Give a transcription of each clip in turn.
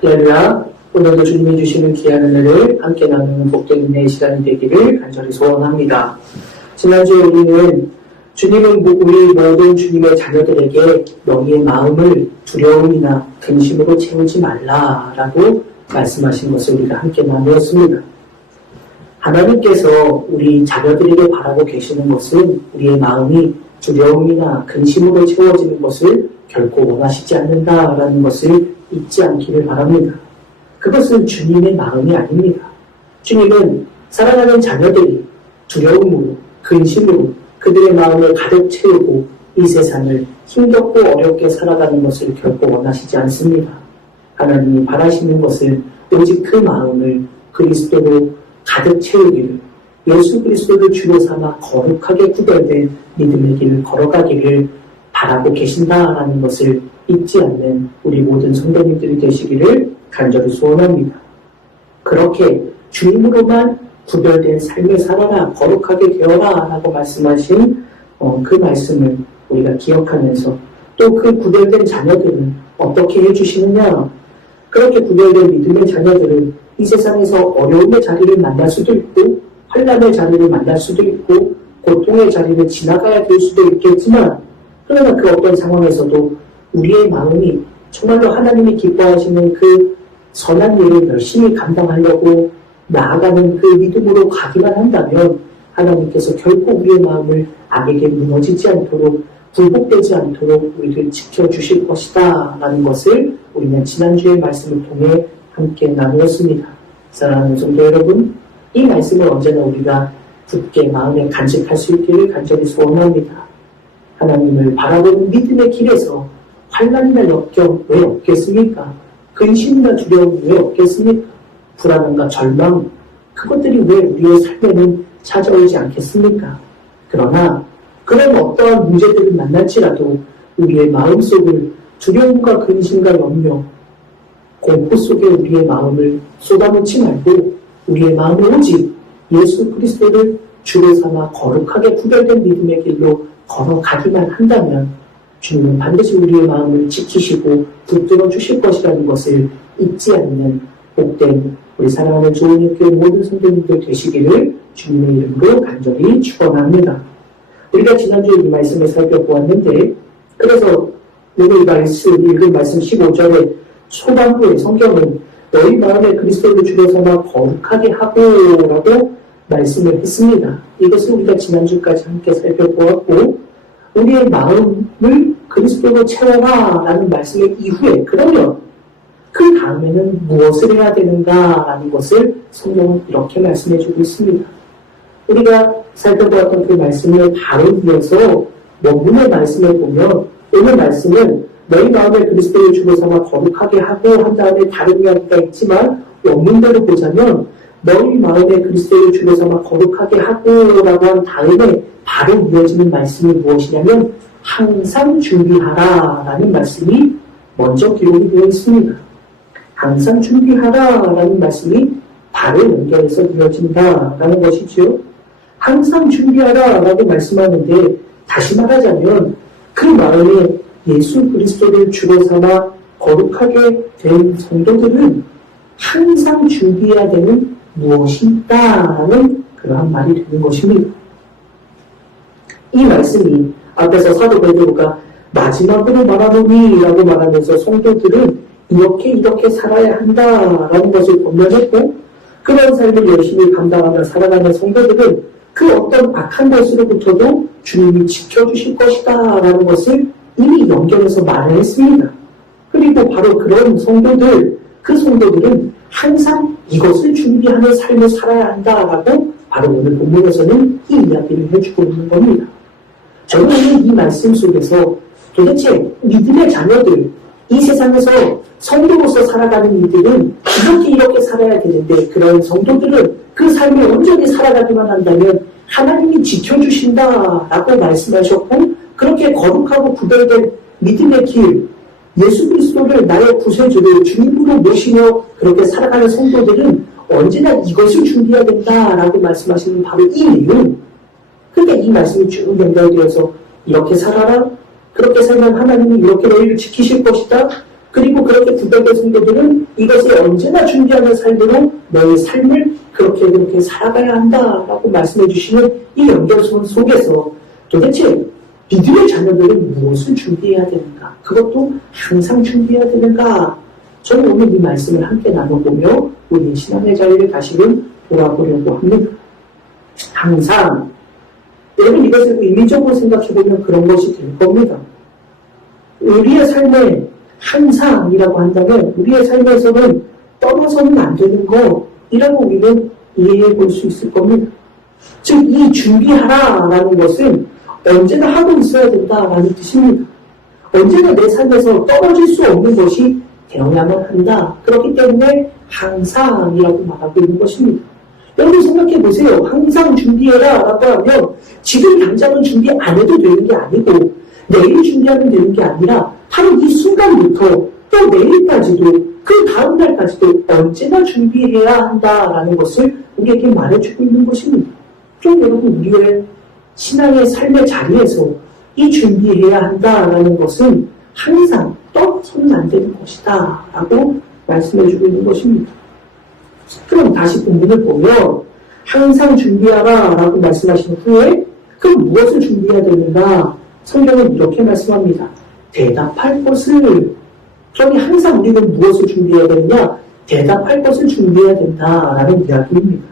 할렐루야. 오늘도 주님이 주시는 귀한 은혜를 함께 나누는 복된 은혜의 시간이 되기를 간절히 소원합니다. 지난주에 우리는 주님은 우리 모든 주님의 자녀들에게 너희의 마음을 두려움이나 근심으로 채우지 말라라고 말씀하신 것을 우리가 함께 나누었습니다. 하나님께서 우리 자녀들에게 바라고 계시는 것은 우리의 마음이 두려움이나 근심으로 채워지는 것을 결코 원하시지 않는다라는 것을 잊지 않기를 바랍니다. 그것은 주님의 마음이 아닙니다. 주님은 사랑하는 자녀들이 두려움으로, 근심으로 그들의 마음을 가득 채우고 이 세상을 힘겹고 어렵게 살아가는 것을 결코 원하시지 않습니다. 하나님이 바라시는 것은 오직 그 마음을 그리스도로 가득 채우기를, 예수 그리스도를 주로 삼아 거룩하게 구별된 믿음의 길을 걸어가기를 바라고 계신다라는 것을 잊지 않는 우리 모든 성도님들이 되시기를 간절히 소원합니다. 그렇게 주님으로만 구별된 삶을 살아라, 거룩하게 되어라 라고 말씀하신 그 말씀을 우리가 기억하면서 또 그 구별된 자녀들은 어떻게 해주시느냐, 그렇게 구별된 믿음의 자녀들은 이 세상에서 어려움의 자리를 만날 수도 있고 환난의 자리를 만날 수도 있고 고통의 자리를 지나가야 될 수도 있겠지만, 그러나 그 어떤 상황에서도 우리의 마음이 정말로 하나님이 기뻐하시는 그 선한 일을 열심히 감당하려고 나아가는 그 믿음으로 가기만 한다면 하나님께서 결코 우리의 마음을 악에게 무너지지 않도록, 굴복되지 않도록 우리를 지켜주실 것이다 라는 것을 우리는 지난주의 말씀을 통해 함께 나누었습니다. 사랑하는 성도 여러분, 이 말씀을 언제나 우리가 굳게 마음에 간직할 수 있기를 간절히 소원합니다. 하나님을 바라보는 믿음의 길에서 환난이나 역경 왜 없겠습니까? 근심이나 두려움 왜 없겠습니까? 불안함과 절망, 그것들이 왜 우리의 삶에는 찾아오지 않겠습니까? 그러나 그런 어떠한 문제들을 만날지라도 우리의 마음속을 두려움과 근심과 염려, 공포 속에 우리의 마음을 쏟아놓지 말고 우리의 마음을 오직 예수 그리스도를 주로 삼아 거룩하게 구별된 믿음의 길로 걸어가기만 한다면 주님은 반드시 우리의 마음을 지키시고 붙들어 주실 것이라는 것을 잊지 않는 복된 우리 사랑하는 조은혁교회 모든 성도님들 되시기를 주님의 이름으로 간절히 축원합니다. 우리가 지난주에 이 말씀을 살펴보았는데, 그래서 오늘 읽은 말씀 15절에 초반부의 성경은 너희 마음에 그리스도를 주로 삼아 거룩하게 하고라고 말씀을 했습니다. 이것을 우리가 지난주까지 함께 살펴보았고, 우리의 마음을 그리스도로 채워라 라는 말씀의 이후에 그러면 그 다음에는 무엇을 해야 되는가 라는 것을 성경은 이렇게 말씀해주고 있습니다. 우리가 살펴보았던 그 말씀을 바로 이어서 원문의 말씀을 보면 오늘 말씀은 너희 마음에 그리스도를 주로 삼아 거룩하게 하고 한 다음에 다른 이야기가 있지만 원문대로 보자면 너희 마음에 그리스도를 주로 삼아 거룩하게 하고 라고 한 다음에 바로 이어지는 말씀이 무엇이냐면 항상 준비하라 라는 말씀이 먼저 기록이 되어 있습니다. 항상 준비하라 라는 말씀이 바로 연결해서 이어진다 라는 것이죠. 항상 준비하라 라고 말씀하는데, 다시 말하자면 그 마음에 예수 그리스도를 주로 삼아 거룩하게 된 성도들은 항상 준비해야 되는 무엇이 있다라는 그러한 말이 되는 것입니다. 이 말씀이 앞에서 사도 베드로가 마지막으로 말하노니 라고 말하면서 성도들은 이렇게 살아야 한다라는 것을 권면했고, 그런 삶을 열심히 감당하며 살아가는 성도들은 그 어떤 악한 것으로부터도 주님이 지켜주실 것이다 라는 것을 이미 연결해서 말을 했습니다. 그리고 바로 그런 성도들, 그 성도들은 항상 이것을 준비하는 삶을 살아야 한다라고 바로 오늘 본문에서는 이 이야기를 해주고 있는 겁니다. 저는 이 말씀 속에서 도대체 믿음의 자녀들, 이 세상에서 성도로서 살아가는 이들은 이렇게 살아야 되는데, 그런 성도들은 그 삶을 온전히 살아가기만 한다면 하나님이 지켜주신다라고 말씀하셨고, 그렇게 거룩하고 구별된 믿음의 길, 예수 그리스도를 나의 구세주로 주님으로 모시며 그렇게 살아가는 성도들은 언제나 이것을 준비해야 된다라고 말씀하시는 바로 이 내용. 그러니까 이 말씀이 쭉 연결되어서 이렇게 살아라, 그렇게 살면 하나님이 이렇게 너희를 지키실 것이다, 그리고 그렇게 구별된 성도들은 이것을 언제나 준비하는 삶으로 너의 삶을 그렇게 살아가야 한다라고 말씀해 주시는 이 연결선 속에서 도대체 믿음의 자녀들은 무엇을 준비해야 되는가? 그것도 항상 준비해야 되는가? 저는 오늘 이 말씀을 함께 나눠보며 우리의 신앙의 자리를 다시금 돌아보려고 합니다. 항상 여러분 이것을 의미적으로 생각해보면 그런 것이 될 겁니다. 우리의 삶에 항상이라고 한다면 우리의 삶에서는 떠나서는 안 되는 것이라고 우리는 이해해 볼 수 있을 겁니다. 즉 이 준비하라라는 것은 언제나 하고 있어야 된다라는 뜻입니다. 언제나 내 삶에서 떨어질 수 없는 것이 되어야만 한다. 그렇기 때문에 항상이라고 말하고 있는 것입니다. 여러분 생각해 보세요. 항상 준비해라 라고 하면 지금 당장은 준비 안 해도 되는 게 아니고 내일 준비하면 되는 게 아니라 바로 이 순간부터 또 내일까지도 그 다음날까지도 언제나 준비해야 한다라는 것을 우리에게 말해주고 있는 것입니다. 좀 여러분 우리의 신앙의 삶의 자리에서 이 준비해야 한다라는 것은 항상 떠서는 안 되는 것이다 라고 말씀해주고 있는 것입니다. 그럼 다시 본문을 보면 항상 준비하라 라고 말씀하신 후에 그럼 무엇을 준비해야 되는가? 성경은 이렇게 말씀합니다. 대답할 것을. 그러니 항상 우리는 무엇을 준비해야 되느냐? 대답할 것을 준비해야 된다라는 이야기입니다.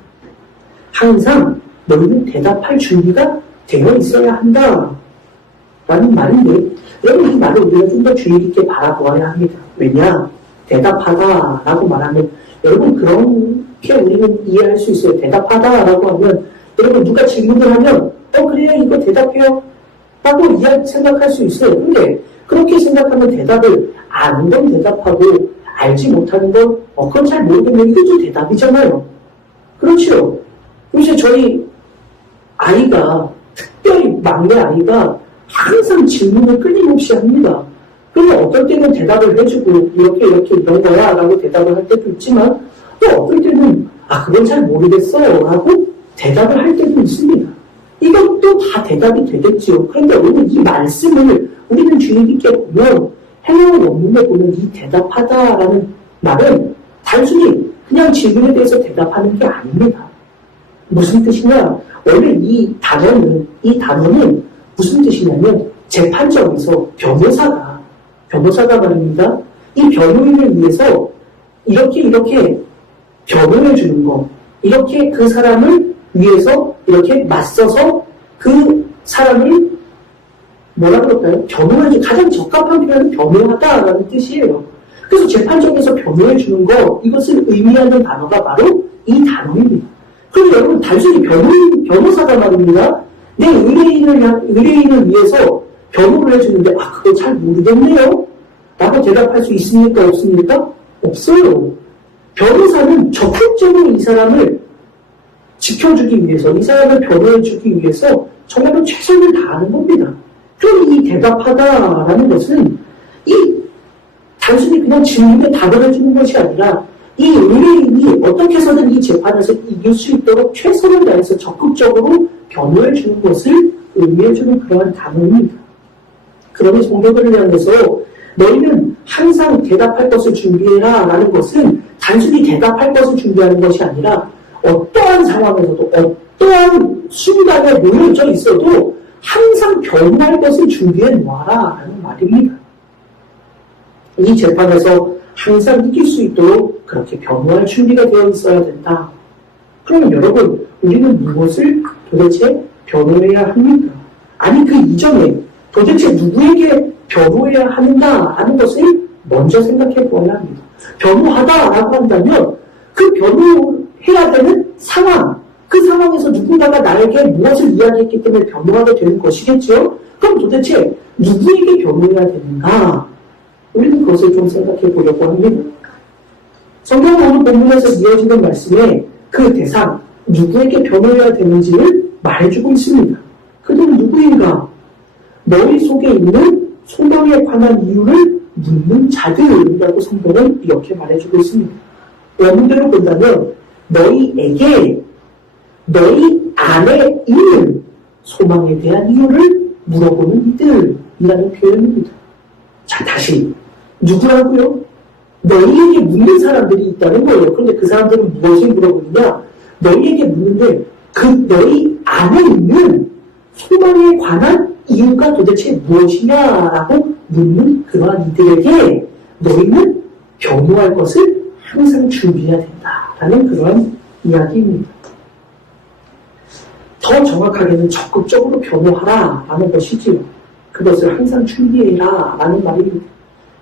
항상 너희는 대답할 준비가 되어 있어야 한다 라는 말인데 여러분 이 말을 우리가 좀 더 주의 깊게 바라보아야 합니다. 왜냐? 대답하다 라고 말하면 여러분 그렇게 우리는 이해할 수 있어요. 대답하다 라고 하면 여러분 누가 질문을 하면 그래요 이거 대답해요 라고 생각할 수 있어요. 근데 그렇게 생각하면 대답을 아는 건 대답하고 알지 못하는 건 그건 잘 모르겠네요. 이것도 대답이잖아요. 그렇죠. 이제 저희 아이가 특별히 막내 아이가 항상 질문을 끊임없이 합니다. 그러면 어떨 때는 대답을 해주고 이렇게 이런 거야 라고 대답을 할 때도 있지만 또 어떨 때는 그건 잘 모르겠어 라고 대답을 할 때도 있습니다. 이것도 다 대답이 되겠지요. 그런데 오늘 이 말씀을 우리는 주의 깊게 보면 헬라어 원문에 보면 이 대답하다라는 말은 단순히 그냥 질문에 대해서 대답하는 게 아닙니다. 무슨 뜻이냐? 원래 이 단어는 무슨 뜻이냐면 재판정에서 변호사가 말입니다. 이 변호인을 위해서 이렇게 변호해 주는 거, 이렇게 그 사람을 위해서 이렇게 맞서서 그 사람을 뭐라 그럴까요? 변호하지 가장 적합한 표현은 변호하다라는 뜻이에요. 그래서 재판정에서 변호해 주는 거 이것을 의미하는 단어가 바로 이 단어입니다. 그럼 여러분 단순히 변호사가 말입니다. 내 의뢰인을 위해서 변호를 해주는데 그거 잘 모르겠네요 라고 대답할 수 있습니까? 없습니까? 없어요. 변호사는 적극적으로 이 사람을 지켜주기 위해서 이 사람을 변호해주기 위해서 정말로 최선을 다하는 겁니다. 그럼 이 대답하다라는 것은 단순히 그냥 질문에 답을 해주는 것이 아니라 이 의뢰인이 어떻게 해서든 이 재판에서 이길 수 있도록 최선을 다해서 적극적으로 변호해주는 것을 의미해주는 그러한 단어입니다. 그러니 성도들을 향해서 너희는 항상 대답할 것을 준비해라 라는 것은 단순히 대답할 것을 준비하는 것이 아니라 어떠한 상황에서도 어떠한 순간에 놓여져 있어도 항상 변호할 것을 준비해 놓아라 라는 말입니다. 이 재판에서 항상 이길 수 있도록 그렇게 변호할 준비가 되어 있어야 된다. 그러면 여러분 우리는 무엇을 도대체 변호해야 합니까? 아니 그 이전에 도대체 누구에게 변호해야 하는가 하는 것을 먼저 생각해 보아야 합니다. 변호하다라고 한다면 그 변호해야 되는 상황, 그 상황에서 누군가가 나에게 무엇을 이야기했기 때문에 변호하게 되는 것이겠죠? 그럼 도대체 누구에게 변호해야 되는가? 우리는 그것을 좀 생각해 보려고 합니다. 성경 오늘 본문에서 이어지는 말씀에 그 대상, 누구에게 변호해야 되는지를 말해주고 있습니다. 그들은 누구인가? 너희 속에 있는 소명에 관한 이유를 묻는 자들이라고 성경은 이렇게 말해주고 있습니다. 원문대로 본다면 너희에게 너희 안에 있는 소망에 대한 이유를 물어보는 이들이라는 표현입니다. 자, 다시 누구라고요? 너희에게 묻는 사람들이 있다는 거예요. 그런데 그 사람들은 무엇을 물어보느냐? 너희에게 묻는데 그 너희 안에 있는 소망에 관한 이유가 도대체 무엇이냐라고 묻는 그러한 이들에게 너희는 변호할 것을 항상 준비해야 된다라는 그러한 이야기입니다. 더 정확하게는 적극적으로 변호하라라는 것이지요. 그것을 항상 준비해라라는 말입니다.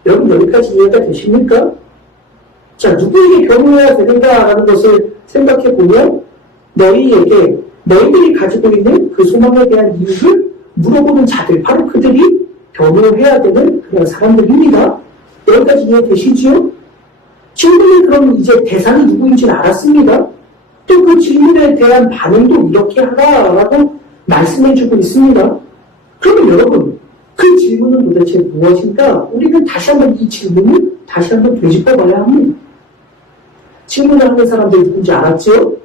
여러분 여기까지 이해가 되십니까? 자, 누구에게 변호해야 되는가라는 것을 생각해 보면 너희에게 너희들이 가지고 있는 그 소망에 대한 이유를 물어보는 자들, 바로 그들이 변호해야 되는 그런 사람들입니다. 여기까지 이해되시죠? 질문이 그럼 이제 대상이 누구인지는 알았습니다. 또 그 질문에 대한 반응도 이렇게 하라라고 말씀해주고 있습니다. 그러면 여러분, 그 질문은 도대체 무엇인가? 우리는 다시 한번 이 질문을 다시 한번 되짚어봐야 합니다. 질문을 하는 사람들이 누군지 알았죠?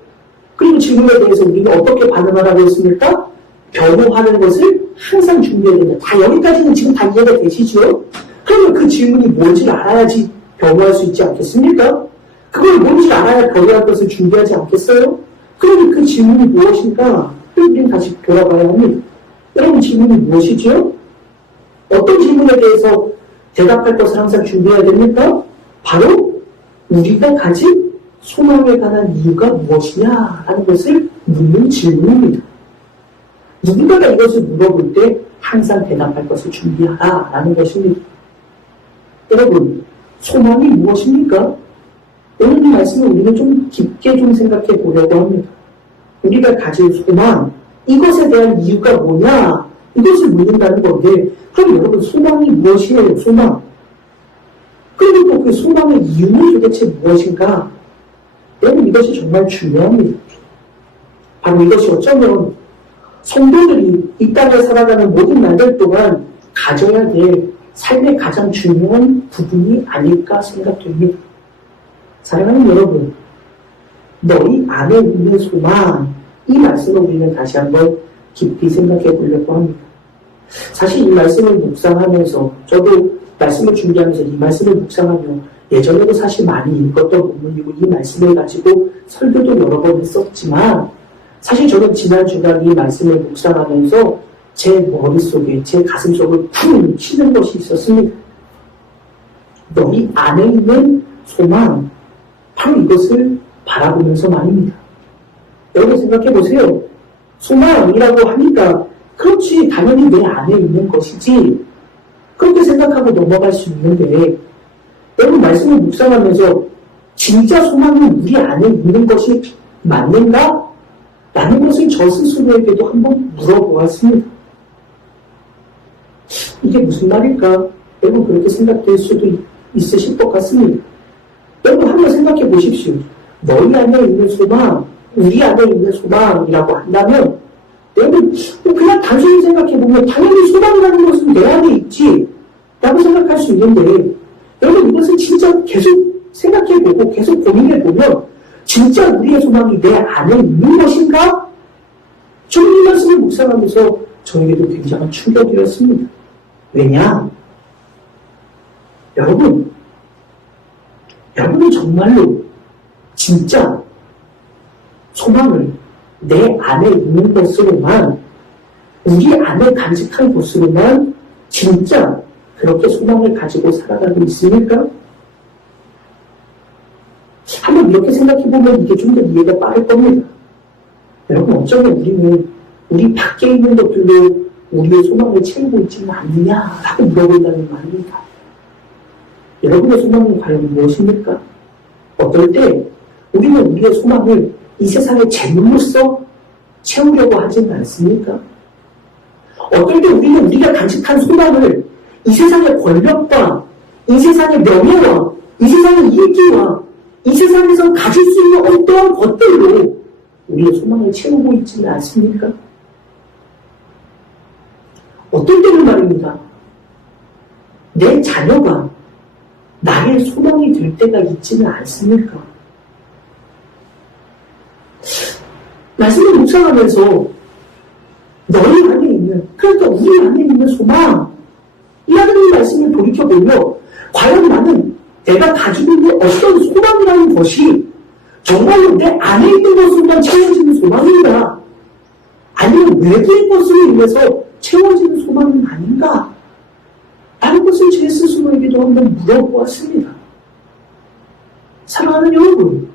그리고 질문에 대해서 우리가 어떻게 반응하라고 했습니까? 변호하는 것을 항상 준비해야 된다. 다 여기까지는 지금 다 이해가 되시죠? 그러면 그 질문이 뭔지를 알아야지 변호할 수 있지 않겠습니까? 그걸 뭔지 알아야 변호할 것을 준비하지 않겠어요? 그러면 그 질문이 무엇인가? 우리는 다시 돌아봐야 합니다. 여러분 질문이 무엇이죠? 어떤 질문에 대해서 대답할 것을 항상 준비해야 됩니까? 바로 우리가 가진 소망에 관한 이유가 무엇이냐라는 것을 묻는 질문입니다. 누군가가 이것을 물어볼 때 항상 대답할 것을 준비하라라는 것입니다. 여러분, 소망이 무엇입니까? 오늘 이 말씀을 우리는 좀 깊게 좀 생각해 보려고 합니다. 우리가 가진 소망, 이것에 대한 이유가 뭐냐? 이것을 묻는다는 건데, 그럼 여러분, 소망이 무엇이에요? 소망. 그리고 또 그 소망의 이유는 도대체 무엇인가? 여러분, 이것이 정말 중요합니다. 바로 이것이 어쩌면 성도들이 이 땅에 살아가는 모든 날들 동안 가져야 될 삶의 가장 중요한 부분이 아닐까 생각됩니다. 사랑하는 여러분, 너희 안에 있는 소망, 이 말씀을 우리는 다시 한번 깊이 생각해 보려고 합니다. 사실 이 말씀을 묵상하면서, 저도 말씀을 준비하면서 이 말씀을 묵상하며 예전에도 사실 많이 읽었던 본문이고 이 말씀을 가지고 설교도 여러 번 했었지만 사실 저는 지난 주간 이 말씀을 묵상하면서 제 머릿속에, 제 가슴속을 쿵 치는 것이 있었습니다. 너희 안에 있는 소망, 바로 이것을 바라보면서 말입니다. 여러분 생각해 보세요. 소망이라고 하니까 그렇지, 당연히 내 안에 있는 것이지, 그렇게 생각하고 넘어갈 수 있는데, 여러분 말씀을 묵상하면서 진짜 소망이 우리 안에 있는 것이 맞는가? 라는 것을 저 스스로에게도 한번 물어보았습니다. 이게 무슨 말일까? 여러분 그렇게 생각될 수도 있으실 것 같습니다. 여러분 한번 생각해 보십시오. 너희 안에 있는 소망, 우리 안에 있는 소망이라고 한다면 여러분 그냥 단순히 생각해 보면 당연히 소망이라는 것은 내 안에 있지 라고 생각할 수 있는데, 여러분 이것을 진짜 계속 생각해보고 계속 고민해보면 진짜 우리의 소망이 내 안에 있는 것인가? 저는 이 말씀을 묵상하면서 저에게도 굉장한 충격이었습니다. 왜냐? 여러분이 정말로 진짜 소망을 내 안에 있는 것으로만, 우리 안에 간직한 것으로만 진짜 그렇게 소망을 가지고 살아가고 있습니까? 한번 이렇게 생각해보면 이게 좀 더 이해가 빠를 겁니다. 여러분 어쩌면 우리는 우리 밖에 있는 것들로 우리의 소망을 채우고 있지는 않느냐라고 물어본다는 말입니다. 여러분의 소망은 과연 무엇입니까? 어떨 때 우리는 우리의 소망을 이 세상의 재물로서 채우려고 하지는 않습니까? 어떨 때 우리는 우리가 간직한 소망을 이 세상의 권력과 이 세상의 명예와 이 세상의 인기와 이 세상에서 가질 수 있는 어떠한 것들로 우리의 소망을 채우고 있지는 않습니까? 어떨 때는 말입니다. 내 자녀가 나의 소망이 될 때가 있지는 않습니까? 말씀을 묵상하면서 너희 안에 있는, 그러니까 우리 안에 있는 소망, 이라는 이 말씀을 돌이켜보며 과연 나는 내가 가지고 있는 어떤 소망이라는 것이 정말로 내 안에 있는 것으로만 채워지는 소망인가? 아니면 외부의 것으로 인해서 채워지는 소망은 아닌가? 라는 것을 제 스스로에게도 한번 물어보았습니다. 사랑하는 여러분,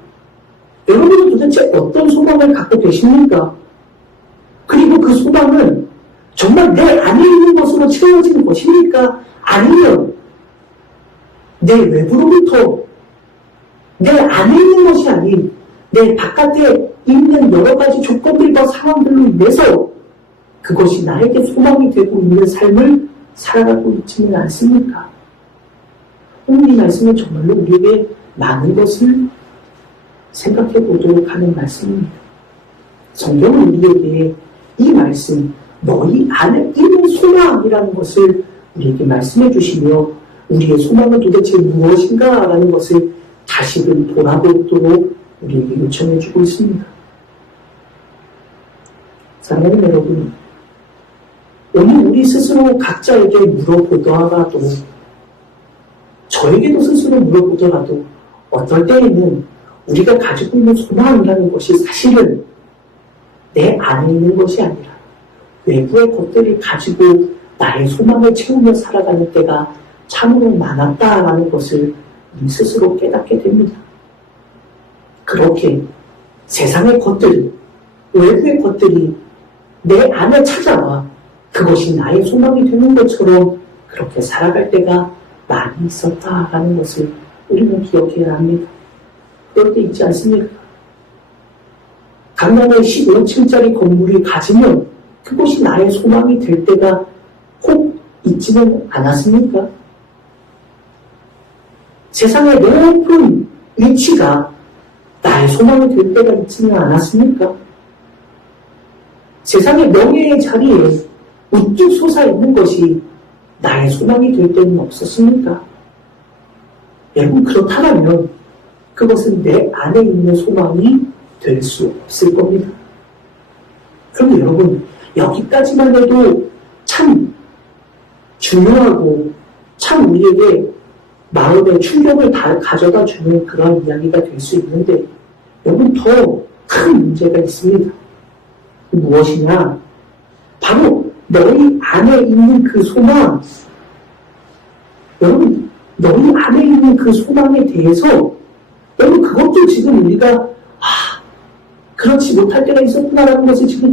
여러분은 도대체 어떤 소망을 갖고 계십니까? 그리고 그 소망은 정말 내 안에 있는 것으로 채워지는 것입니까? 아니면 내 외부로부터 내 안에 있는 것이 아닌 내 바깥에 있는 여러 가지 조건들과 상황들로 인해서 그것이 나에게 소망이 되고 있는 삶을 살아가고 있지는 않습니까? 오늘 이 말씀은 정말로 우리에게 많은 것을 생각해 보도록 하는 말씀입니다. 성경은 우리에게 이 말씀, 너희 안에 있는 소망이라는 것을 우리에게 말씀해 주시며 우리의 소망은 도대체 무엇인가 라는 것을 다시금 돌아보도록 우리에게 요청해 주고 있습니다. 사랑하는 여러분, 오늘 우리 스스로 각자에게 물어보더라도 저에게도 스스로 물어보더라도 어떨 때에는 우리가 가지고 있는 소망이라는 것이 사실은 내 안에 있는 것이 아니라 외부의 것들을 가지고 나의 소망을 채우며 살아가는 때가 참으로 많았다라는 것을 우리 스스로 깨닫게 됩니다. 그렇게 세상의 것들, 외부의 것들이 내 안에 찾아와 그것이 나의 소망이 되는 것처럼 그렇게 살아갈 때가 많이 있었다라는 것을 우리는 기억해야 합니다. 그럴 때 있지 않습니까? 강남에 15층짜리 건물을 가지면 그것이 나의 소망이 될 때가 꼭 있지는 않았습니까? 세상의 높은 위치가 나의 소망이 될 때가 있지는 않았습니까? 세상의 명예의 자리에 우뚝 솟아 있는 것이 나의 소망이 될 때는 없었습니까? 여러분, 그렇다면 그것은 내 안에 있는 소망이 될 수 없을 겁니다. 그런데 여러분, 여기까지만 해도 참 중요하고 참 우리에게 마음의 충격을 가져다 주는 그런 이야기가 될 수 있는데 여러분, 더 큰 문제가 있습니다. 무엇이냐? 바로 너희 안에 있는 그 소망, 여러분, 너희 안에 있는 그 소망에 대해서 여러분, 그것도 지금 우리가 그렇지 못할 때가 있었구나라는 것을 지금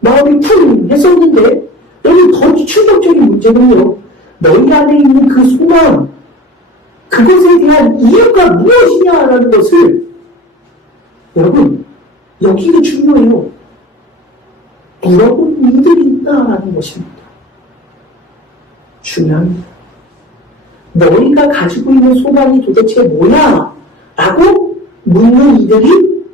마음이 했었는데 여러분, 더 충격적인 문제는요, 너희 안에 있는 그 소망, 그것에 대한 이유가 무엇이냐라는 것을 여러분, 여기가 중요해요. 물어보는 이들이 있다라는 것입니다. 중요합니다. 너희가 가지고 있는 소망이 도대체 뭐야? 라고 묻는 이들이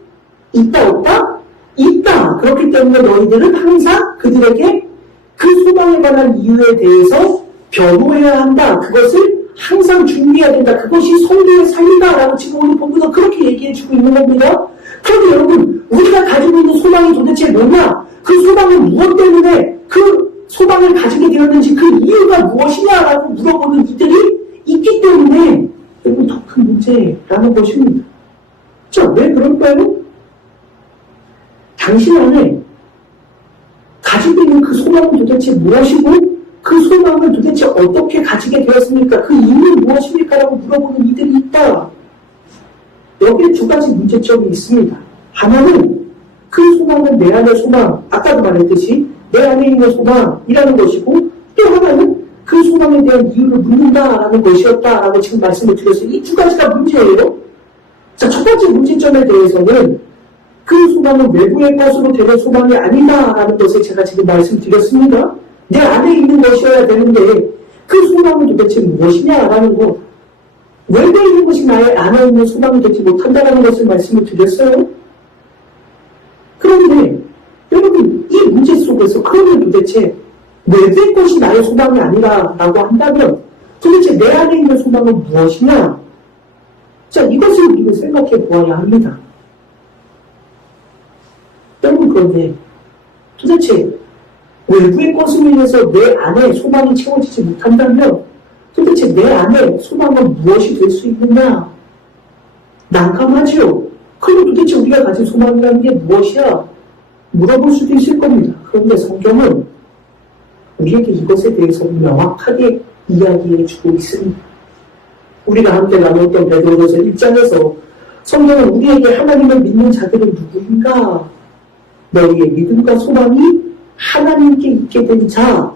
있다, 없다? 있다. 그렇기 때문에 너희들은 항상 그들에게 그 소망에 관한 이유에 대해서 변호해야 한다. 그것을 항상 준비해야 된다. 그것이 성도의 삶이다라고 지금 오늘 본부가 그렇게 얘기해주고 있는 겁니다. 그런데 여러분, 우리가 가지고 있는 소망이 도대체 뭐냐? 그 소망은 무엇 때문에 그 소망을 가지게 되었는지 그 이유가 무엇이냐라고 물어보는 이들이 있기 때문에 여러분, 더 큰 문제라는 것입니다. 자, 왜 그럴까요? 당신 안에 가지고 있는 그 소망은 도대체 무엇이고 그 소망을 도대체 어떻게 가지게 되었습니까? 그 이유는 무엇입니까? 라고 물어보는 이들이 있다. 여기에 두 가지 문제점이 있습니다. 하나는 그 소망은 내 안의 소망, 아까도 말했듯이 내 안에 있는 소망이라는 것이고, 또 하나는 그 소망에 대한 이유를 묻는다라는 것이었다라고 지금 말씀을 드렸어요. 이 두 가지가 문제예요. 자, 첫 번째 문제점에 대해서는 그 소망은 외부의 것으로 되는 소망이 아니다라는 것을 제가 지금 말씀드렸습니다. 내 안에 있는 것이어야 되는데 그 소망은 도대체 무엇이냐라는 것, 외부에 있는 것이 나의 안에 있는 소망이 되지 못한다라는 것을 말씀을 드렸어요. 그런데 여러분, 이 문제 속에서 그러면 도대체 외부의 것이 나의 소망이 아니라라고 한다면 도대체 내 안에 있는 소망은 무엇이냐? 자, 이것을 우리가 생각해 보아야 합니다. 여러분, 그런데 도대체 외부의 것으로 인해서 내 안에 소망이 채워지지 못한다면 도대체 도대체 내 안에 소망은 무엇이 될 수 있느냐? 난감하죠. 그럼 도대체 우리가 가진 소망이라는 게 무엇이야? 물어볼 수도 있을 겁니다. 그런데 성경은 우리에게 이것에 대해서 명확하게 이야기해 주고 있습니다. 우리가 함께 나눴던 베드로전서 1장에서 성경은 우리에게 하나님을 믿는 자들은 누구인가? 너희의 믿음과 소망이 하나님께 있게 된 자,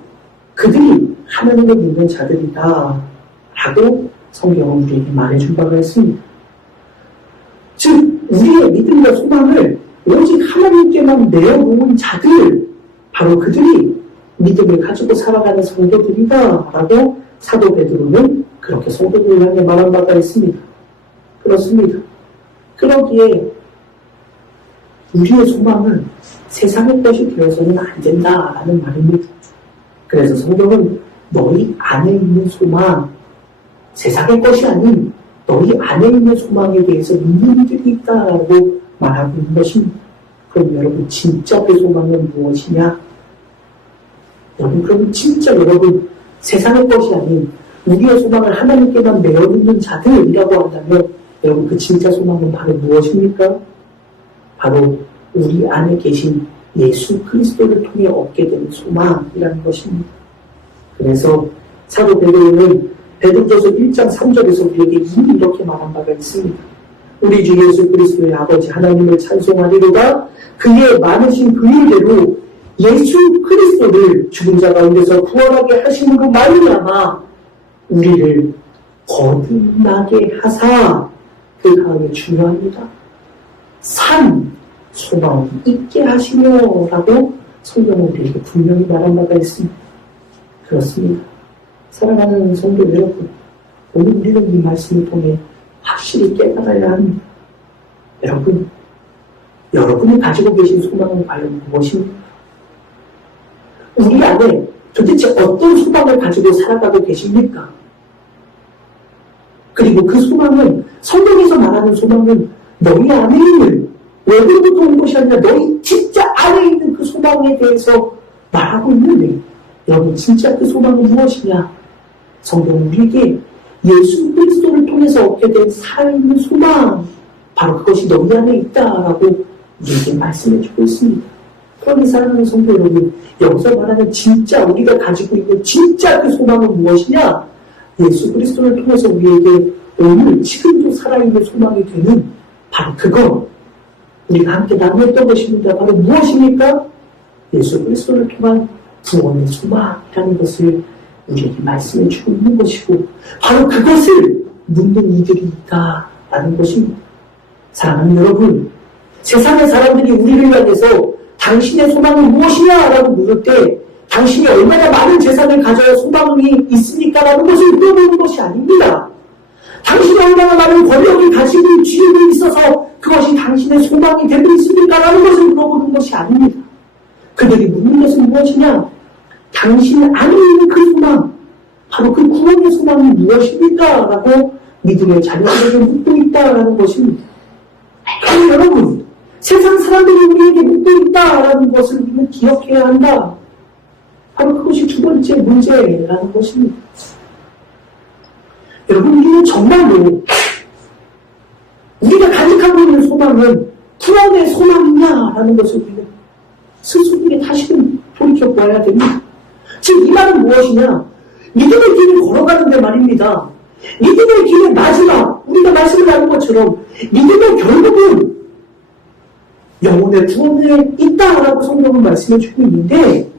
그들이 하나님을 믿는 자들이다 라고 성경은 우리에게 말해준 바가 있습니다. 즉 우리의 믿음과 소망을 오직 하나님께만 내어놓은 자들, 바로 그들이 믿음을 가지고 살아가는 성도들이다 라고 사도 베드로는 그렇게 성도들을 향해 말한 바가 있습니다. 그렇습니다. 그러기에 우리의 소망은 세상의 것이 되어서는 안 된다라는 말입니다. 그래서 성경은 너희 안에 있는 소망, 세상의 것이 아닌 너희 안에 있는 소망에 대해서 믿는 이들이 있다라고 말하고 있는 것입니다. 그럼 여러분 진짜 그 소망은 무엇이냐? 여러분 그럼 진짜 여러분 세상의 것이 아닌 우리의 소망을 하나님께만 내어놓는 자들이라고 한다면 여러분 그 진짜 소망은 바로 무엇입니까? 바로 우리 안에 계신 예수 그리스도를 통해 얻게 되는 소망이라는 것입니다. 그래서 사도 베드로는 베드로전서 1장 3절에서 우리에게 이미 이렇게 말한 바가 있습니다. 우리 주 예수 그리스도의 아버지 하나님을 찬송하리로다. 그의 많으신 긍휼대로 예수 그리스도를 죽은 자 가운데서 부활하게 하심으로 말미암아 우리를 거듭나게 하사, 그 다음에 중요합니다. 산 소망이 있게 하시며라고 성경은 우리에게 분명히 말한 바가 있습니다. 그렇습니다. 사랑하는 성도 여러분, 오늘 우리는 이 말씀을 통해 확실히 깨달아야 합니다. 여러분이 가지고 계신 소망은 과연 무엇입니까? 우리 안에 도대체 어떤 소망을 가지고 살아가고 계십니까? 그리고 그 소망은, 성경에서 말하는 소망은 너희 안에 있는, 외부로부터 온 것이 아니라 너희 진짜 안에 있는 그 소망에 대해서 말하고 있는데, 여러분 진짜 그 소망은 무엇이냐? 성경은 우리에게 예수 그리스도를 통해서 얻게 된 살아있는 소망, 바로 그것이 너희 안에 있다라고 우리에게 말씀해주고 있습니다. 그러니 사랑하는 성도 여러분, 여기서 말하는 진짜 우리가 가지고 있는 진짜 그 소망은 무엇이냐? 예수 그리스도를 통해서 우리에게 오늘 지금도 살아있는 소망이 되는 바로 그거, 우리가 함께 나누었던 것입니다. 바로 무엇입니까? 예수 그리스도를 통한 구원의 소망이라는 것을 우리에게 말씀해 주고 있는 것이고, 바로 그것을 묻는 이들이 있다라는 것입니다. 사랑하는 여러분, 세상의 사람들이 우리를 향해서 당신의 소망은 무엇이냐라고 물을 때 당신이 얼마나 많은 재산을 가져야 소망이 있습니까? 라는 것을 물어보는 것이 아닙니다. 당신이 얼마나 많은 권력을 가지고 쥐고 있어서 그것이 당신의 소망이 되고 있습니까? 라는 것을 물어보는 것이 아닙니다. 그들이 묻는 것은 무엇이냐? 당신 안에 있는 그 소망, 바로 그 구원의 소망이 무엇입니까? 라고 믿음의 자녀들에게 묻고 있다라는 것입니다. 그럼 여러분, 세상 사람들이 우리에게 묻고 있다라는 것을 우리는 기억해야 한다. 바로 그것이 두 번째 문제라는 것입니다. 여러분, 우리는 정말로 우리가 간직하고 있는 소망은 구원의 소망이냐라는 것을 우리는 스스로에게 다시금 돌이켜보아야 됩니다. 지금 이 말은 무엇이냐? 믿음의 길을 걸어가는데 말입니다. 믿음의 길의 마지막, 우리가 말씀을 나눈 것처럼 믿음의 결국은 영혼의 구원에 있다라고 성경은 말씀해주고 있는데,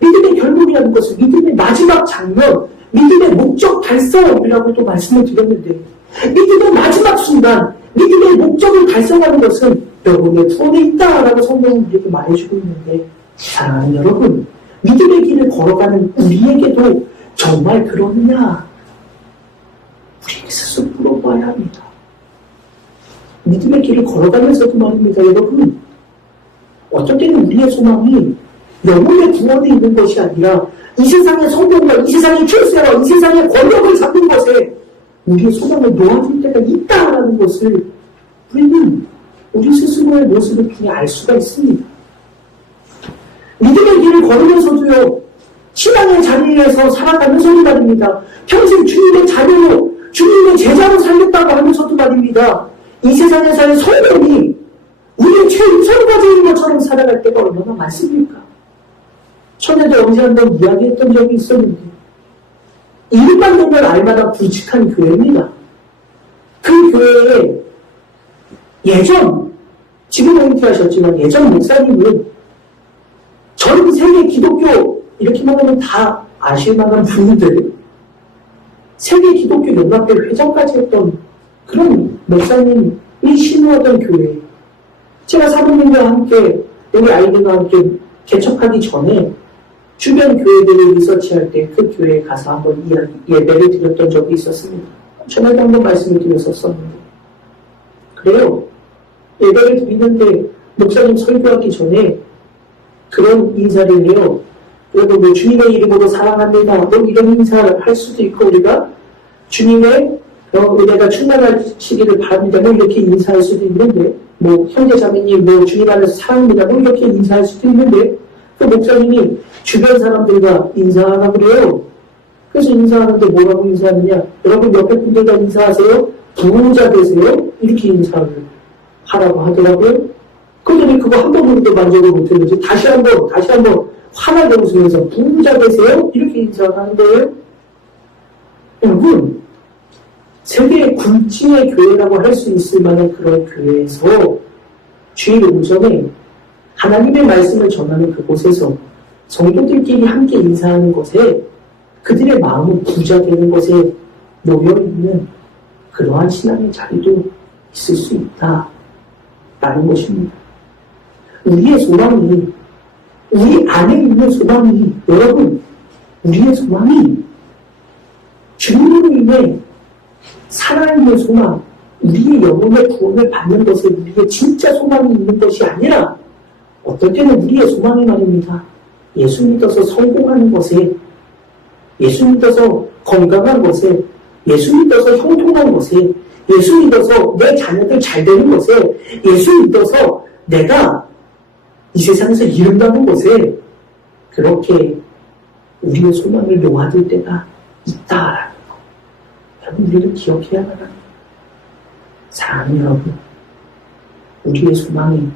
믿음의 결국이라는 것은 믿음의 마지막 장면, 믿음의 목적 달성이라고 또 말씀을 드렸는데, 믿음의 마지막 순간, 믿음의 목적을 달성하는 것은 영혼의 구원에 있다라고 성경은 우리에게 말해주고 있는데, 사랑하는 여러분, 믿음의 길을 걸어가는 우리에게도 정말 그러느냐? 우리에게 스스로 물어봐야 합니다. 믿음의 길을 걸어가면서도 말입니다. 여러분, 어떤 때는 우리의 소망이 영혼의 구원에 있는 것이 아니라 이 세상의 성공과 이 세상의 출세와 이 세상의 권력을 잡는 것에 우리의 소망을 놓아줄 때가 있다라는 것을 우리는 우리 스스로의 모습을 통해 알 수가 있습니다. 믿음의 길을 걸으면서도요, 신앙의 자리에서 살아가면서도 말입니다. 평생 주님의 자녀로, 주님의 제자로 살겠다고 하면서도 말입니다. 이 세상에서의 성공이 우리의 최우선 과제인 것처럼 살아갈 때가 얼마나 많습니까? 전에도 언제 한번 이야기했던 적이 있었는데, 이름만 보면 알만한 굵직한 교회입니다. 그 교회에 예전, 지금은 은퇴하셨지만 예전 목사님은 전 세계 기독교, 이렇게만 하면 다 아실 만한 분들, 세계 기독교 연합회 회장까지 했던 그런 목사님이 신우하던 교회, 제가 사모님과 함께, 우리 아이들과 함께 개척하기 전에 주변 교회들을 리서치할 때 그 교회에 가서 한번 예배를 드렸던 적이 있었습니다. 전에도 한번 말씀을 드렸었는데, 그래요. 예배를 드리는데 목사님 설교하기 전에 그런 인사를 해요. 여러분, 뭐 주님의 이름으로 사랑합니다. 뭐 이런 인사를 할 수도 있고, 우리가 주님의 은혜가 충만하시기를 바랍니다. 뭐 이렇게 인사할 수도 있는데, 뭐 형제자매님, 뭐 주님 안에서 사랑합니다. 뭐 이렇게 인사할 수도 있는데, 그 목사님이 주변 사람들과 인사하라고 그래요. 그래서 인사하는데 뭐라고 인사하느냐? 여러분 옆에 분들과 인사하세요. 부자 되세요. 이렇게 인사를 하라고 하더라고요. 그들이 그거 한 번으로도 만족을 못했는지 다시 한번 화나게 웃으면서 부자 되세요. 이렇게 인사를 하는 거예요. 여러분, 세계 굴지의 교회라고 할 수 있을 만한 그런 교회에서 주일 오전에 하나님의 말씀을 전하는 그곳에서 성도들끼리 함께 인사하는 것에 그들의 마음은 부자 되는 것에 놓여있는 그러한 신앙의 자리도 있을 수 있다라는 것입니다. 우리의 소망이, 우리 안에 있는 소망이, 여러분, 우리의 소망이 주님으로 인해 살아있는 소망, 우리의 영혼의 구원을 받는 것에 우리의 진짜 소망이 있는 것이 아니라 어떨 때는 우리의 소망이 말입니다. 예수 믿어서 성공하는 것에, 예수 믿어서 건강한 것에, 예수 믿어서 형통한 것에, 예수 믿어서 내 자녀들 잘 되는 것에, 예수 믿어서 내가 이 세상에서 이룬다는 것에 그렇게 우리의 소망을 놓아둘 때가 있다라는 거. 여러분, 우리를 기억해야 하나? 사랑하는 여러분, 우리의 소망이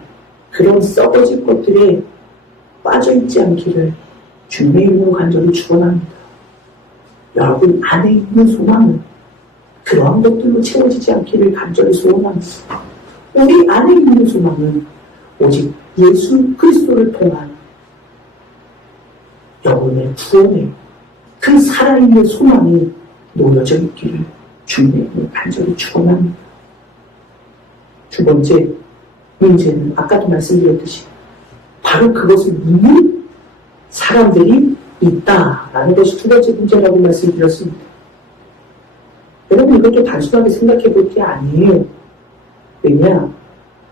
그런 썩어질 것들에 빠져있지 않기를 주님의 이름으로 간절히 축원합니다. 여러분 안에 있는 소망은 그러한 것들로 채워지지 않기를 간절히 소원합니다. 우리 안에 있는 소망은 오직 예수 그리스도를 통한 영혼의 구원에 그 살아있는 소망이 놓여져 있기를 주님의 이름으로 간절히 축원합니다. 두 번째 문제는 아까도 말씀드렸듯이 바로 그것을 묻는 사람들이 있다라는 것이 두 번째 문제라고 말씀드렸습니다. 여러분, 이것도 단순하게 생각해 볼 게 아니에요. 왜냐?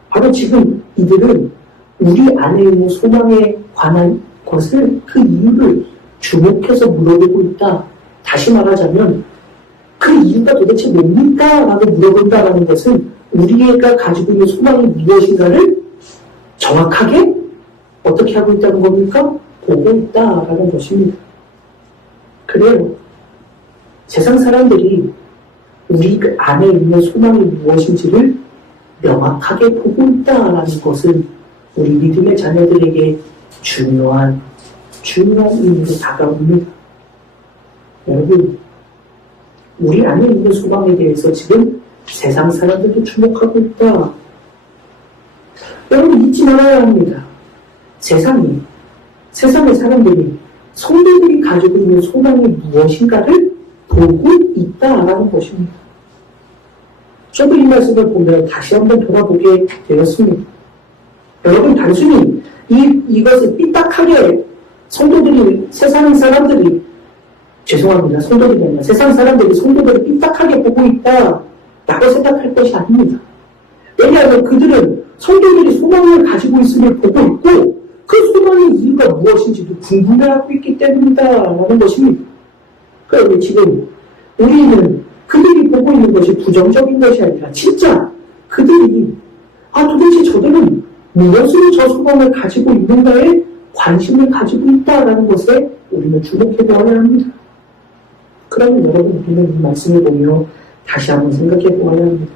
바로 지금 이들은 우리 안에 있는 소망에 관한 것을, 그 이유를 주목해서 물어보고 있다. 다시 말하자면 그 이유가 도대체 뭡니까? 라고 물어본다라는 것은 우리가 가지고 있는 소망이 무엇인가를 정확하게 어떻게 하고 있다는 겁니까? 보고 있다라는 것입니다. 그래요. 세상 사람들이 우리 안에 있는 소망이 무엇인지를 명확하게 보고 있다라는 것은 우리 믿음의 자녀들에게 중요한 의미로 다가옵니다. 여러분, 우리 안에 있는 소망에 대해서 지금 세상 사람들도 주목하고 있다. 여러분, 잊지 말아야 합니다. 세상의 사람들이, 성도들이 가지고 있는 소망이 무엇인가를 보고 있다라는 것입니다. 저도 이 말씀을 보면 다시 한번 돌아보게 되었습니다. 여러분, 단순히 이것을 삐딱하게 세상 사람들이 성도들을 삐딱하게 보고 있다라고 생각할 것이 아닙니다. 왜냐하면 그들은 성도들이 소망을 가지고 있음을 보고 있고 그 소망의 이유가 무엇인지도 궁금해하고 있기 때문이다라는 것입니다. 그런데 지금 우리는 그들이 보고 있는 것이 부정적인 것이 아니라 진짜 그들이 도대체 저들은 무엇으로 저 소망을 가지고 있는가에 관심을 가지고 있다라는 것에 우리는 주목해 보아야 합니다. 그러면 여러분, 우리는 이 말씀을 보며 다시 한번 생각해 보아야 합니다.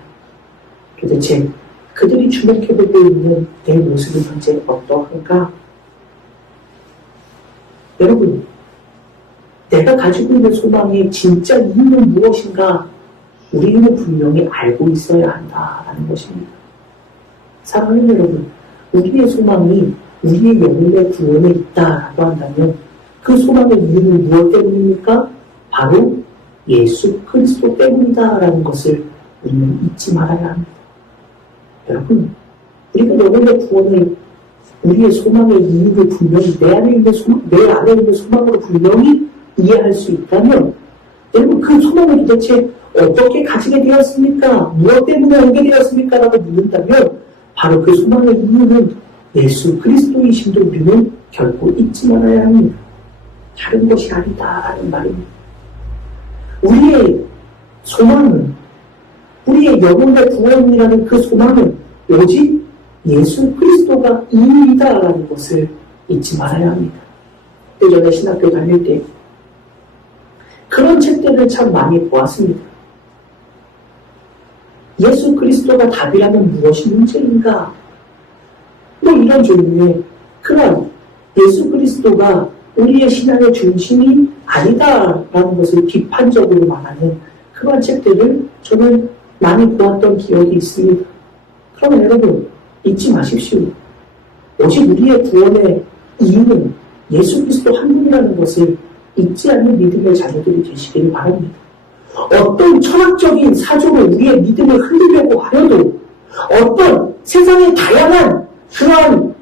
도대체 그들이 주목해 보고 있는 내 모습은 현재 어떠한가? 여러분, 내가 가지고 있는 소망의 진짜 이유는 무엇인가? 우리는 분명히 알고 있어야 한다라는 것입니다. 사랑하는 여러분, 우리의 소망이 우리의 영혼의 구원에 있다라고 한다면 그 소망의 이유는 무엇 때문입니까? 바로 예수 그리스도 때문이다라는 것을 우리는 잊지 말아야 합니다. 여러분, 우리가 영혼의 구원을 우리의 소망의 이유를 분명히 내 안에 있는 소망으로 분명히 이해할 수 있다면, 여러분 그 소망을 도대체 어떻게 가지게 되었습니까? 무엇 때문에 오게 되었습니까? 라고 묻는다면 바로 그 소망의 이유는 예수 그리스도이심도 우리는 결코 잊지 말아야 합니다. 다른 것이 아니다라는 말입니다. 우리의 소망은, 우리의 영혼의 구원이라는 그 소망은 오직 예수 그리스도가 이유이다라는 것을 잊지 말아야 합니다. 예전에 신학교 다닐 때 그런 책들을 참 많이 보았습니다. 예수 그리스도가 답이라면 무엇이 문제인가? 뭐 이런 종류의 그런 예수 그리스도가 우리의 신앙의 중심이 아니다라는 것을 비판적으로 말하는 그런 책들을 저는 많이 보았던 기억이 있습니다. 그러면 여러분, 잊지 마십시오. 오직 우리의 구원의 이유는 예수 그리스도 한 분이라는 것을 잊지 않는 믿음의 자녀들이 되시기를 바랍니다. 어떤 철학적인 사조로 우리의 믿음을 흔들려고 하여도, 어떤 세상의 다양한 그러한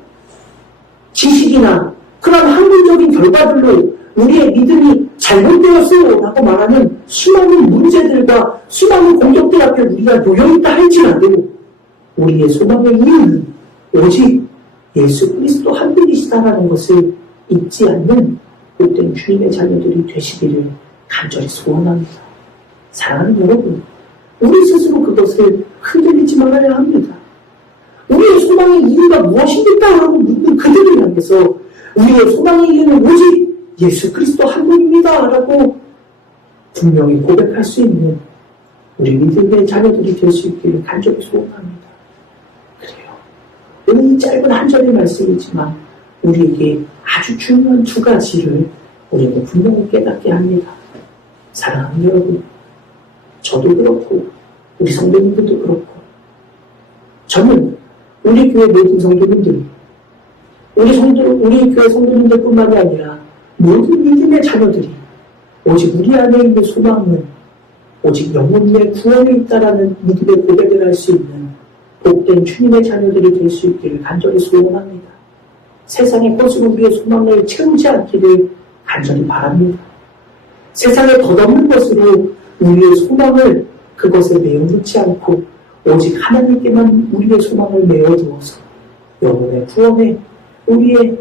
지식이나 그런 학문적인 결과들로 우리의 믿음이 잘못되었어요 라고 말하는 수많은 문제들과 수많은 공격들 앞에 우리가 놓여있다 할지라도 우리의 소망의 이유는 오직 예수 그리스도 한 분이시다라는 것을 잊지 않는 복된 주님의 자녀들이 되시기를 간절히 소원합니다. 사랑하는 여러분, 우리 스스로 그것을 흔들리지 말아야 합니다. 우리의 소망의 이유가 무엇입니까? 라고 묻는 그들을 향해서 우리의 소망의 이유는 오직 예수 그리스도 한 분입니다 라고 분명히 고백할 수 있는 우리 믿음의 자녀들이 될 수 있기를 간절히 소원합니다. 그래요. 오늘 이 짧은 한 절의 말씀이지만 우리에게 아주 중요한 두 가지를 우리는 분명히 깨닫게 합니다. 사랑하는 여러분, 저도 그렇고 우리 성도님들도 그렇고 저는 우리 교회 모든 성도님들, 우리 교회 성도님들뿐만이 아니라 모든 믿음의 자녀들이 오직 우리 안에 있는 소망은 오직 영혼의 구원에 있다라는 믿음의 고백을 할 수 있는 복된 주님의 자녀들이 될 수 있기를 간절히 소원합니다. 세상의 것으로 우리의 소망을 채우지 않기를 간절히 바랍니다. 세상에 덧없는 것으로 우리의 소망을 그것에 메어놓지 않고 오직 하나님께만 우리의 소망을 메어두어서 영혼의 구원에 우리의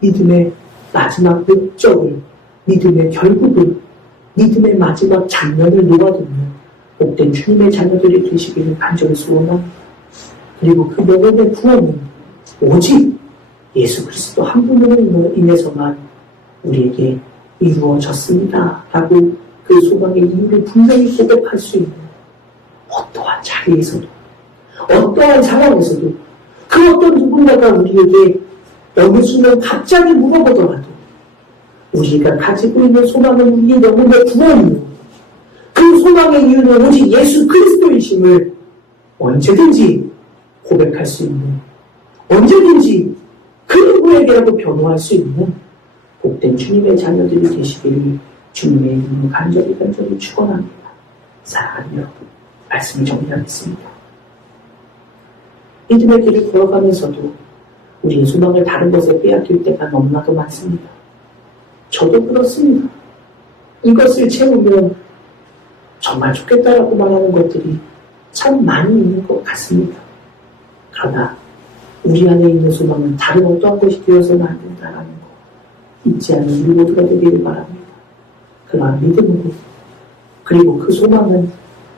믿음의 마지막 목적을, 믿음의 결국을, 믿음의 마지막 장면을 놓아두는 복된 주님의 자녀들이 되시기를 간절히 소원합니다. 그리고 그 영혼의 구원은 오직 예수 그리스도 한 분으로 인해서만 우리에게 이루어졌습니다 라고 그 소망의 이유를 분명히 고백할 수 있는 어떠한 자리에서도, 어떠한 상황에서도 그 어떤 누군가가 우리에게 어느 순간 갑자기 물어보더라도 우리가 가지고 있는 소망은 우리의 영혼의 구원이고 그 소망의 이유는 오직 예수 그리스도이심을 언제든지 고백할 수 있는, 언제든지 그 누구에게라도 변호할 수 있는 복된 주님의 자녀들이 되시기를 주님의 이름으로 간절히 축원합니다. 사랑하는 여러분, 말씀을 정리하겠습니다. 믿음의 길을 걸어가면서도 우리의 소망을 다른 것에 빼앗길 때가 너무나도 많습니다. 저도 그렇습니다. 이것을 채우면 정말 좋겠다라고 말하는 것들이 참 많이 있는 것 같습니다. 그러나 우리 안에 있는 소망은 다른 어떠한 것이 되어서는 안 된다라는 것 잊지 않는 우리 모두가 되기를 바랍니다. 그러한 믿음으로, 그리고 그 소망은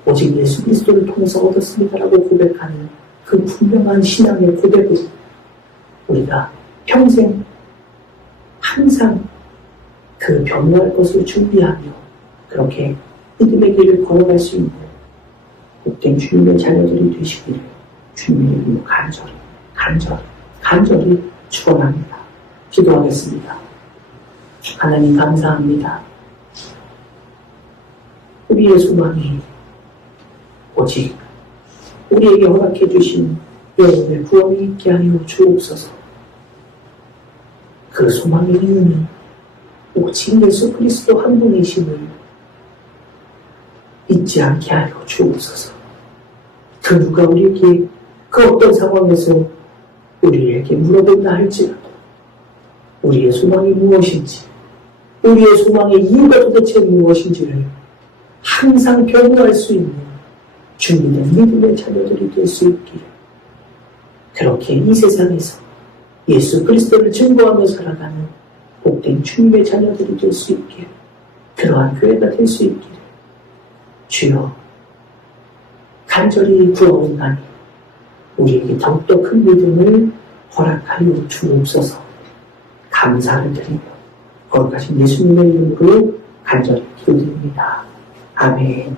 오직 예수 그리스도를 통해서 얻었습니다라고 고백하는 그 분명한 신앙의 고백으로 우리가 평생 항상 그 변호할 것을 준비하며 그렇게 믿음의 길을 걸어갈 수 있는 복된 주님의 자녀들이 되시기를 주님의 이름으로 간절히 축원합니다. 기도하겠습니다. 하나님 감사합니다. 우리의 소망이 오직 우리에게 허락해 주신 영혼의 구원이 있게 하여 주옵소서. 그 소망의 이유는 오직 예수 그리스도 한 분이심을 잊지 않게 하여 주옵소서. 그 누가 우리에게 그 어떤 상황에서 우리에게 물어본다 할지라도 우리의 소망이 무엇인지, 우리의 소망의 이유가 도대체 무엇인지를 항상 변호할 수 있는 준비된 믿음의 자녀들이 될 수 있기를, 그렇게 이 세상에서 예수 그리스도를 증거하며 살아가는 복된 주님의 자녀들이 될 수 있기를, 그러한 교회가 될 수 있기를 주여 간절히 구하옵나니 우리에게 더욱더 큰 믿음을 허락하여 주옵소서. 감사를 드리며 거룩하신 예수님의 이름으로 간절히 기도드립니다. 아멘.